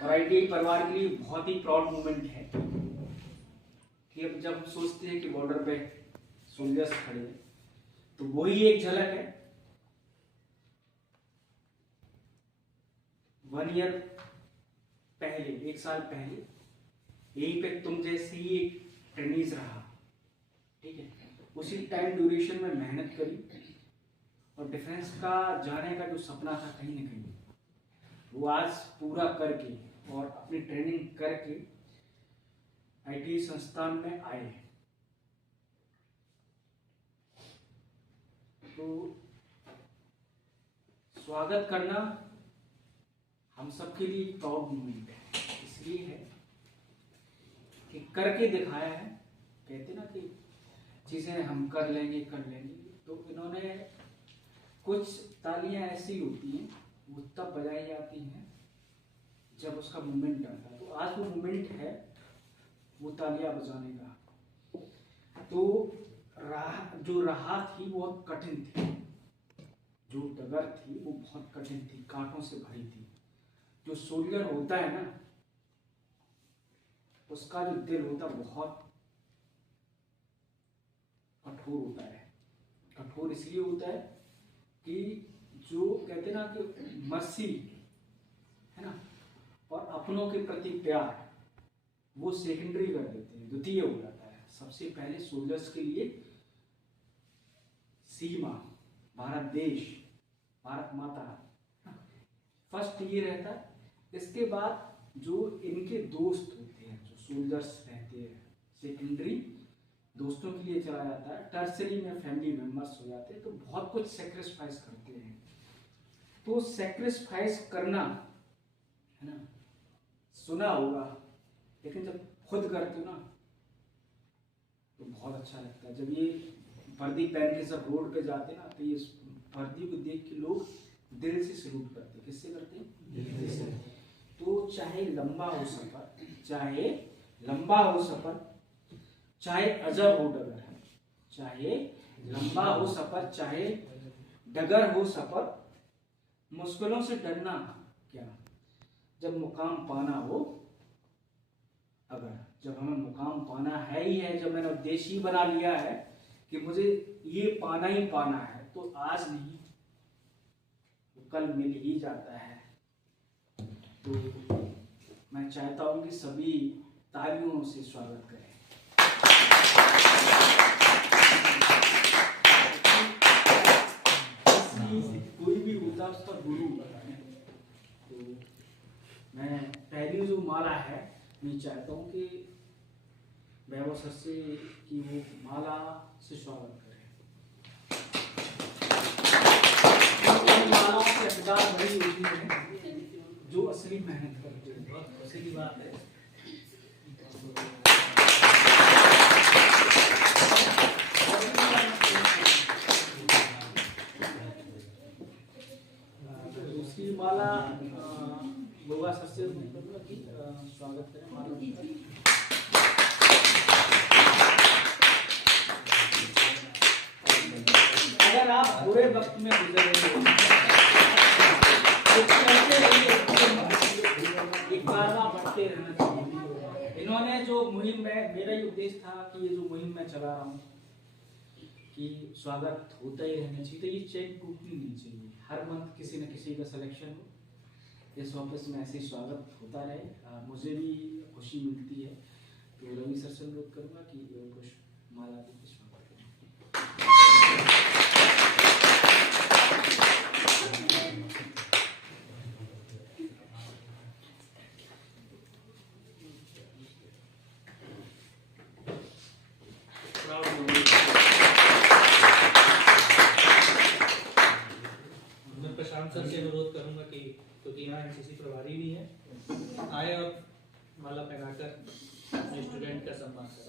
और आईटीआई परिवार के लिए बहुत ही प्राउड मोमेंट है कि अब जब हम सोचते हैं कि बॉर्डर पे सोल्जर्स खड़े हैं तो वही एक झलक है। 1 ईयर पहले, 1 साल पहले यही पे तुम जैसे ही एक ट्रेनीज रहा, ठीक है, उसी टाइम ड्यूरेशन में मेहनत करी और डिफेंस का जाने का जो सपना था कहीं ना कहीं वो आज पूरा करके और अपनी ट्रेनिंग करके आईटी संस्थान में आए हैं। तो स्वागत करना हम सबके लिए प्राउड मोमेंट है, इसलिए है कि करके दिखाया है। कहते ना कि चीजें हम कर लेंगे। तो इन्होंने कुछ तालियां ऐसी होती हैं वो तब बजाई जाती हैं जब उसका मोमेंट आता है। तो आज वो मोमेंट है वो तालियां बजाने का। तो जो राह थी वो बहुत कठिन थी, जो डगर थी वो बहुत कठिन थी, कांटों से भरी थी। जो सोल्जर होता है ना उसका जो दिल होता बहुत कठोर होता है। कठोर इसलिए होता है कि जो कहते ना कि मर्सी है ना और अपनों के प्रति प्यार वो सेकेंडरी कर देते हैं, द्वितीय हो जाता है। सबसे पहले सोल्जर्स के लिए सीमा, भारत देश, भारत माता फर्स्ट ये रहता है। इसके बाद जो इनके दोस्त होते हैं, जो सोल्जर्स रहते हैं, सेकेंडरी दोस्तों के लिए चला जाता है, टर्सरी में फैमिली मेंबर्स हो जाते हैं। तो बहुत कुछ सेक्रीफाइस करते हैं। तो सेक्रीफाइस करना है ना, सुना होगा, लेकिन जब खुद करते हो ना तो बहुत अच्छा लगता है। जब ये वर्दी पहन के सब रोड पे जाते हैं ना तो ये वर्दी को देख के लोग दिल से सलूट करते हैं। किससे करते हैं? दिल से। तो चाहे लंबा हो सफर, चाहे अजर हो डगर, चाहे लंबा हो सफर, चाहे डगर हो सफर, मुश्किलों से डरना क्या, जब मुकाम पाना हो। अगर जब हमें मुकाम पाना है ही है, जब मैंने उद्देश्य ही बना लिया है कि मुझे ये पाना ही पाना है, तो आज नहीं तो कल मिल ही जाता है। तो मैं चाहता हूं कि सभी तालियों से स्वागत करें। कोई भी होता उसका गुरु होता है। तो मैं पहली जो माला है मैं चाहता हूँ कि वैभव सर से कि वो माला से स्वागत करें। मालाओं के हकदार वही होती है जो असली मेहनत करते हैं। बहुत खुशी की बात है। दूसरी माला गोगा सर से स्वागत करें। अगर आप बुरे वक्त में गुजर रहे हो एक कारवा बढ़ते रहना चाहिए। इन्होंने जो मुहिम में, मेरा ही उद्देश्य था कि ये जो मुहिम मैं चला रहा हूँ कि स्वागत होता ही रहना चाहिए, तो ये चेन टूटनी नहीं चाहिए। हर मंथ किसी न किसी का सिलेक्शन हो, इस ऑफिस में ऐसे ही स्वागत होता रहे। मुझे भी खुशी मिलती है। तो रवि सर से अनुरोध करूँगा कि कुछ माला के स्वागत करें। मैं प्रशांत सर से अनुरोध करूंगा कि क्योंकि यहाँ एनसीसी प्रभारी भी है, आए और माला पहनाकर अपने स्टूडेंट का सम्मान करें।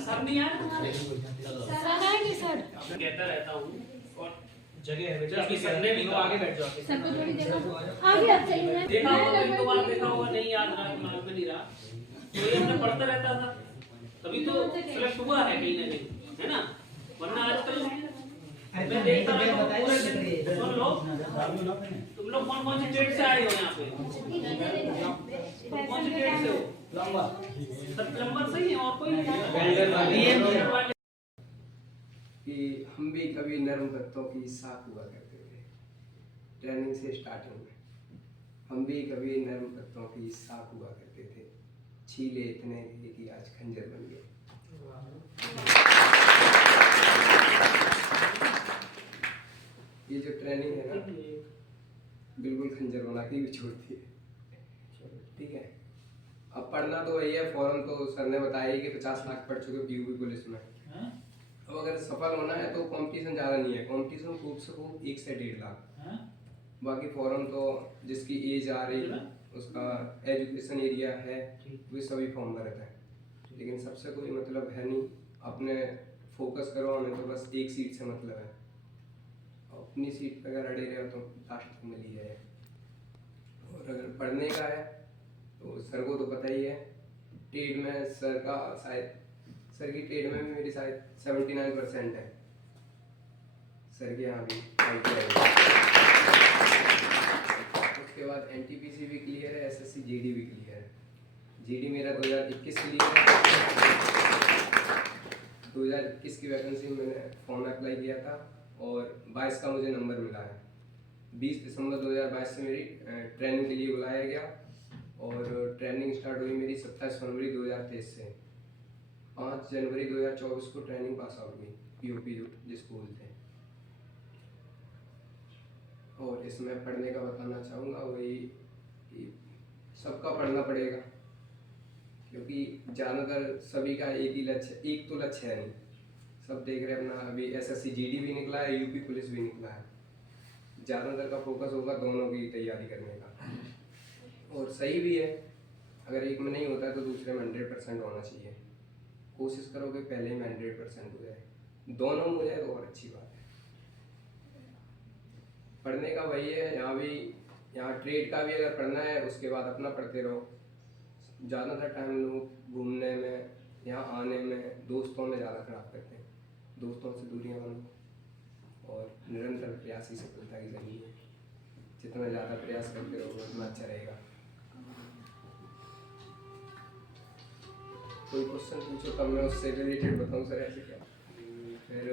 सर नहीं आए? सर आएंगे सर। कहता रहता हूँ। और जगह है बेटा, जबकि आपके सर ने भी तीनों कहा। आगे बैठ जाओ। सबको थोड़ी जगह आगे आप चलिए। देखा होगा, एक दो बार देखा होगा, नहीं याद रहा, दिमाग में नहीं रहा, तो ये हमने पढ़ता रहता था, तभी तो सिलेक्ट हुआ है कहीं ना कहीं, है ना? वरना आजकल मैं देखता रहता हूँ पूरे दिन। सुन लो, तुम लोग कौन कौन से स्टेट से आए हो यहाँ पे? तुम कौन से स्टेट से हो? सब प्लम्बर सही है, और कोई वेल्डर वाले? कि हम भी कभी नर्म पत्तों की साख हुआ करते थे। ट्रेनिंग से स्टार्टिंग में हम भी कभी नर्म पत्तों की साख हुआ करते थे, छीले इतने थे कि आज खंजर बन गए। ये जो ट्रेनिंग है ना, बिल्कुल खंजर बना के भी छोड़ती है। ठीक है, अब पढ़ना तो वही है, फॉर्म तो सर ने बताया ही कि 50 लाख पढ़ चुके पीयूपी पुलिस में। अब अगर सफल होना है तो कंपटीशन ज़्यादा नहीं है, कंपटीशन खूब से खूब 1 से 1.5 लाख। बाकी फॉर्म तो जिसकी एज आ रही है, उसका एजुकेशन एरिया है, वे सभी फॉर्म भरते हैं। लेकिन सबसे कोई मतलब है नहीं, अपने फोकस करो, हमें तो बस एक सीट से मतलब है। अपनी सीट पर अगर अड़े रहे हो तो लास्ट तक मिल ही जाए। और अगर पढ़ने का है तो सर को तो पता ही है, टेट में सर का शायद, सर की टेट में भी मेरी शायद 79% है, सर के यहाँ भी 80 है। उसके बाद एनटीपीसी भी क्लियर है, एसएससी जीडी भी क्लियर है। जीडी मेरा 2021 क्लियर है, 2021 की वैकेंसी में मैंने फॉर्म अप्लाई किया था और 22 का मुझे नंबर मिला है। 20 दिसंबर 2022 से मेरी ट्रेनिंग के लिए बुलाया गया और ट्रेनिंग स्टार्ट हुई मेरी 27 फरवरी 2023 से। 5 जनवरी 2024 को ट्रेनिंग पास आउट हुई पीयूपी जिस स्कूल थे। और इसमें पढ़ने का बताना चाहूँगा वही कि सबका पढ़ना पड़ेगा, क्योंकि ज़्यादातर सभी का एक ही लक्ष्य, एक तो लक्ष्य है नहीं, सब देख रहे हैं अपना। अभी एसएससी जीडी भी निकला है, यूपी पुलिस भी निकला है, ज़्यादातर का फोकस होगा दोनों की तैयारी करने का। और सही भी है, अगर एक में नहीं होता है तो दूसरे में 100% होना चाहिए। कोशिश करोगे पहले में 100% हो जाए, दोनों में हो जाए तो और अच्छी बात है। पढ़ने का वही है, यहाँ भी, यहाँ ट्रेड का भी अगर पढ़ना है उसके बाद अपना पढ़ते रहो। ज़्यादातर टाइम लोग घूमने में, यहाँ आने में, दोस्तों में ज़्यादा खराब करते हैं। दोस्तों से दूरियाँ बनो और निरंतर प्रयास ही सफलता की जमीन है। जितना ज़्यादा प्रयास करते रहोगे उतना अच्छा रहेगा। कोई क्वेश्चन पूछो तब मैं उससे रिलेटेड बताऊँ सर ऐसे क्या। फिर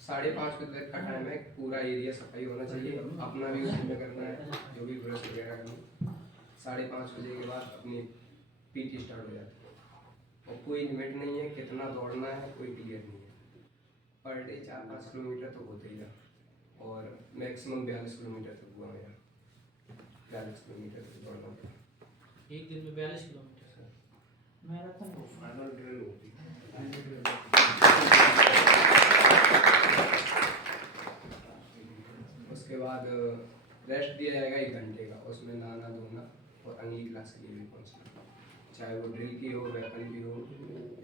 5:30 बजे तक का टाइम है, पूरा एरिया सफाई होना चाहिए, अपना भी उसी में करना है, जो भी ब्रश वगैरह करना। 5:30 बजे के बाद अपनी पीटी स्टार्ट हो जाती है और कोई लिमिट नहीं है कितना दौड़ना है, कोई क्लियर नहीं है। पर डे 4-5 किलोमीटर तो होता ही था और मैक्सिमम 42 किलोमीटर तक हुआ मेरा, 42 किलोमीटर तक दौड़ना था एक दिन में 42 किलोमीटर मैराथन फाइनल ड्रिल होती है। उसके बाद रेस्ट दिया जाएगा 1 घंटे का, उसमें नहाना धोना और अगली क्लास के लिए भी पहुँचना, चाहे वो ड्रिल की हो, वेपन की हो,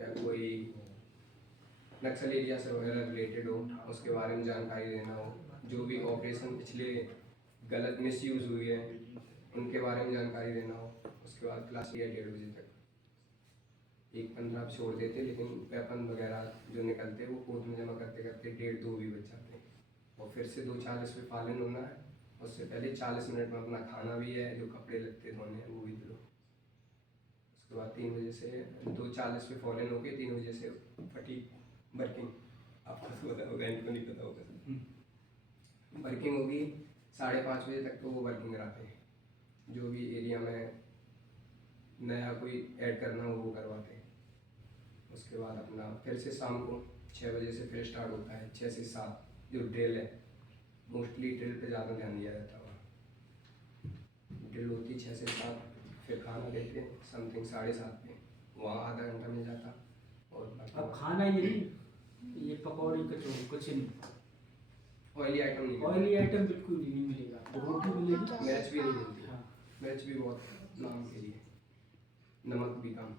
या कोई नक्सल एरिया से वगैरह रिलेटेड हो, उसके बारे में जानकारी देना हो, जो भी ऑपरेशन पिछले गलत मिसयूज़ हुई है उनके बारे में जानकारी देना हो। उसके बाद क्लास लिया 1:30 बजे तक, 1:15 छोड़ देते, लेकिन वेपन वगैरह जो निकलते वो कोर्ट में जमा करते करते 1:30-2 भी बज जाते हैं। और फिर से 2:40 पे फालन होना है, उससे पहले 40 मिनट में अपना खाना भी है, जो कपड़े लगते धोने हैं वो भी धो। उसके बाद 3 बजे से 2:40 पे फॉलन होके 3 बजे से फटीक वर्किंग, आपको तो पता होगा, इनको नहीं पता होगा। वर्किंग होगी 5:30 बजे तक, तो वो वर्किंग कराते हैं, जो भी एरिया में नया कोई ऐड करना हो वो करवाते हैं। उसके बाद अपना फिर से शाम को 6 बजे से फिर स्टार्ट होता है, 6 से 7 जो ड्रिल है। मोस्टली ड्रिल पे ज़्यादा ध्यान दिया जाता है, वहाँ ड्रिल होती 6 से 7, फिर खाना देते हैं समथिंग 7:30 पे, वहाँ आधा घंटा मिल जाता। और अब खाना ये नहीं, ये पकौड़ी कचौड़ी कुछ नहीं, ऑयली आइटम नहीं, ऑयली आइटम बिल्कुल नहीं मिलेगा, रोटी मिलेगी, मिर्च भी नहीं मिलती। हाँ मिर्च भी बहुत नाम के लिए, नमक भी कम,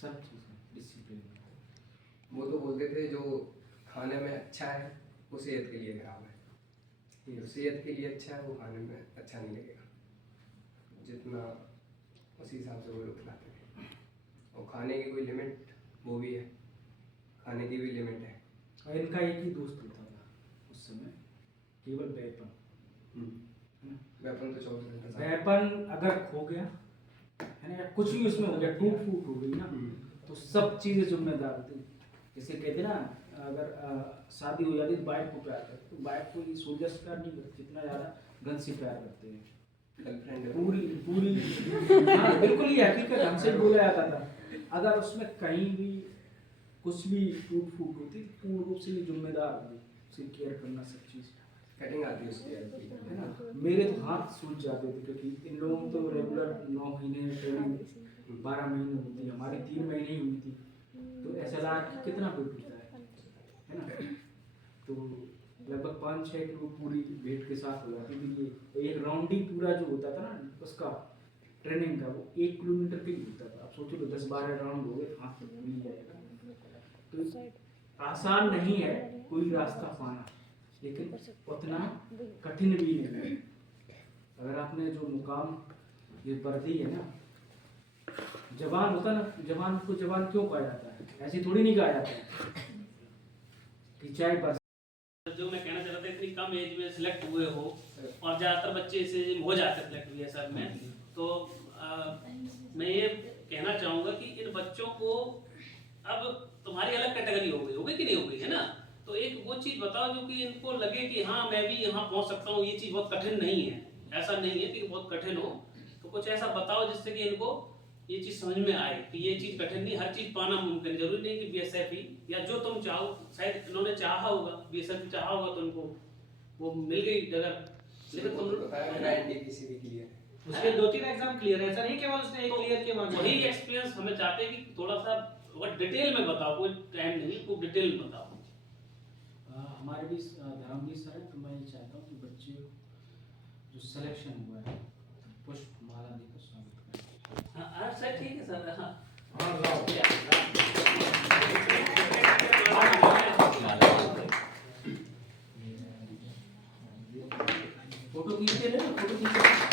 सब चीज़ डिसिप्लिन। वो तो बोलते थे जो खाने में अच्छा है वो सेहत के लिए खराब है। जो सेहत के लिए अच्छा है वो खाने में अच्छा नहीं लगेगा, जितना उसी हिसाब से वो लोग खिलाते हैं। और खाने की कोई लिमिट वो भी है, खाने की भी लिमिट है। और इनका एक ही दोस्त होता था उस समय, केवल वेपन। वेपन तो 24 घंटे साथ। वेपन अगर खो गया है ना, या कुछ भी उसमें हो गया, टूट फूट हो गई ना, तो सब चीज़ें जिम्मेदार होती। जैसे कहते ना, अगर शादी हो जाती तो वाइफ को प्यार करते, तो वाइफ को ये सोल्जर्स प्यार नहीं करते जितना ज़्यादा गन से प्यार करते हैं। गर्लफ्रेंड पूरी पूरी हाँ बिल्कुल, ये हकीकत हमसे बोला जाता था। अगर उसमें कहीं भी कुछ भी टूट फूट होती तो पूर्ण रूप से ये जिम्मेदार होती, उसे केयर करना सब चीज़, कटिंग आती है उसकी है ना। मेरे तो हाथ सूज जाते थे, क्योंकि इन लोगों तो रेगुलर 9 महीने ट्रेनिंग 12 महीने होती है, हमारी 3 महीने ही हुई थी। तो SLR कितना वेट होता है ना, तो लगभग 5-6 किलो पूरी वेट के साथ हो जाती थी। ये एक राउंडिंग पूरा जो होता था ना उसका ट्रेनिंग का, वो 1 किलोमीटर के ही होता था। अब सोचो तो 10-12 राउंड हो गए, हाथ से भूल जाएगा। तो आसान नहीं है कोई रास्ता पाना, लेकिन उतना कठिन भी नहीं है। अगर आपने जो मुकाम ये वर्दी है ना, जवान होता ना, जवान को जवान क्यों कहा जाता है? ऐसे थोड़ी नहीं कहा जाता है कि चाहे बस। जो मैं कहना चाह रहा था, इतनी कम एज में सिलेक्ट हुए हो और ज़्यादातर बच्चे इसे हो जाते हैं सिलेक्ट BSF में, तो मैं ये कहना चाहूँगा कि इन बच्चों को अब तुम्हारी अलग कैटेगरी हो गई कि नहीं हो गई, है ना। तो एक वो चीज़ बताओ जो कि इनको लगे कि हाँ मैं भी यहाँ पहुँच सकता हूँ, ये चीज़ बहुत कठिन नहीं है। ऐसा नहीं है कि बहुत कठिन हो, तो कुछ ऐसा बताओ जिससे कि इनको ये चीज़ समझ में आए कि ये चीज़ कठिन नहीं, हर चीज़ पाना मुमकिन। जरूरी नहीं कि BSF ही, या जो तुम चाहो, शायद इन्होंने चाहा होगा, BSF चाहा होगा तो इनको वो मिल गई जगह, लेकिन तुम बताया मेरा NTPC भी क्लियर है। उसके 2-3 एग्जाम क्लियर है, ऐसा नहीं केवल उसने एक क्लियर किया वहाँ वही एक्सपीरियंस हमें चाहते हैं कि थोड़ा सा डिटेल में बताओ, कोई टाइम नहीं, खूब डिटेल में बताओ। हमारे भी धर्मवीर सर है, तो मैं ये चाहता हूँ कि बच्चे जो सिलेक्शन हुआ है पुष्प माला देकर स्वागत करें। हाँ सर, ठीक है सर। हाँ फोटो खींच के ले, फोटो खींच के